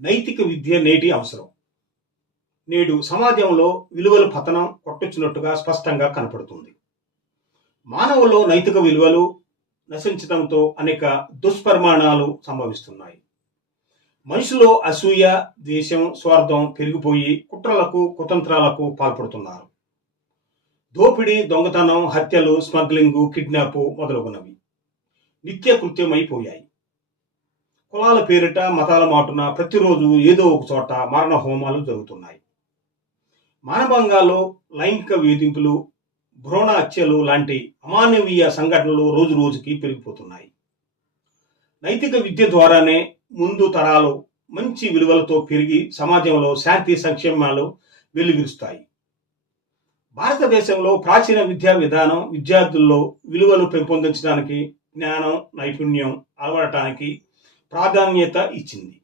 నైతిక విద్య నేటి అవసరం. నేడు సమాజంలో విలువల పతనం కొట్టొచ్చినట్టుగా స్పష్టంగా కనపడుతుంది. మానవుల్లో నైతిక విలువలు నశించడంతో అనేక దుష్పరిమాణాలు సంభవిస్తున్నాయి. మనిషిలో అసూయ ద్వేషం స్వార్థం పెరిగిపోయి కుట్రలకు కుతంత్రాలకు పాల్పడుతున్నారు. దోపిడీ దొంగతనం హత్యలు స్మగ్లింగు కిడ్నాప్ మొదలగునవి నిత్య కృత్యమైపోయాయి కులాల పేరిట మతాల మాటున ప్రతిరోజు ఏదో ఒక చోట మరణ హోమాలు జరుగుతున్నాయి. మానభంగాలు లైంగిక వేధింపులు భ్రూణ హత్యలు లాంటి అమానవీయ సంఘటనలు రోజు రోజుకి పెరిగిపోతున్నాయి. నైతిక విద్య ద్వారానే ముందు తరాలు మంచి విలువలతో పెరిగి సమాజంలో శాంతి సంక్షేమాలు వెలువిరుస్తాయి. భారతదేశంలో ప్రాచీన విద్యా విధానం విద్యార్థుల్లో విలువలు పెంపొందించడానికి జ్ఞానం నైపుణ్యం అలవడటానికి ప్రాధాన్యత ఇచ్చింది.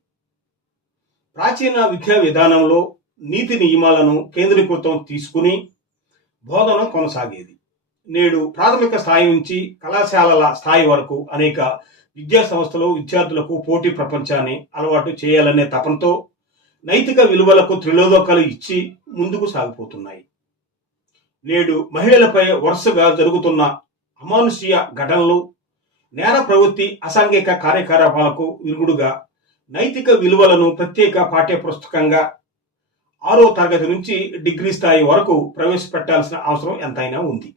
ప్రాచీన విద్యా విధానంలో నీతి నియమాలను కేంద్రీకృతం తీసుకుని బోధన కొనసాగేది. నేడు ప్రాథమిక స్థాయి నుంచి కళాశాలల స్థాయి వరకు అనేక విద్యా సంస్థలు విద్యార్థులకు పోటీ ప్రపంచాన్ని అలవాటు చేయాలనే తపనతో నైతిక విలువలకు త్రిలోదకాలు ఇచ్చి ముందుకు సాగిపోతున్నాయి. నేడు మహిళలపై వరుసగా జరుగుతున్న అమానుషీయ ఘటనలు నేర ప్రవృత్తి అసాంఘిక కార్యకలాపాలకు విరుగుడుగా నైతిక విలువలను ప్రత్యేక పాఠ్య పుస్తకంగా ఆరో తరగతి నుంచి డిగ్రీ స్థాయి వరకు ప్రవేశపెట్టాల్సిన అవసరం ఎంతైనా ఉంది.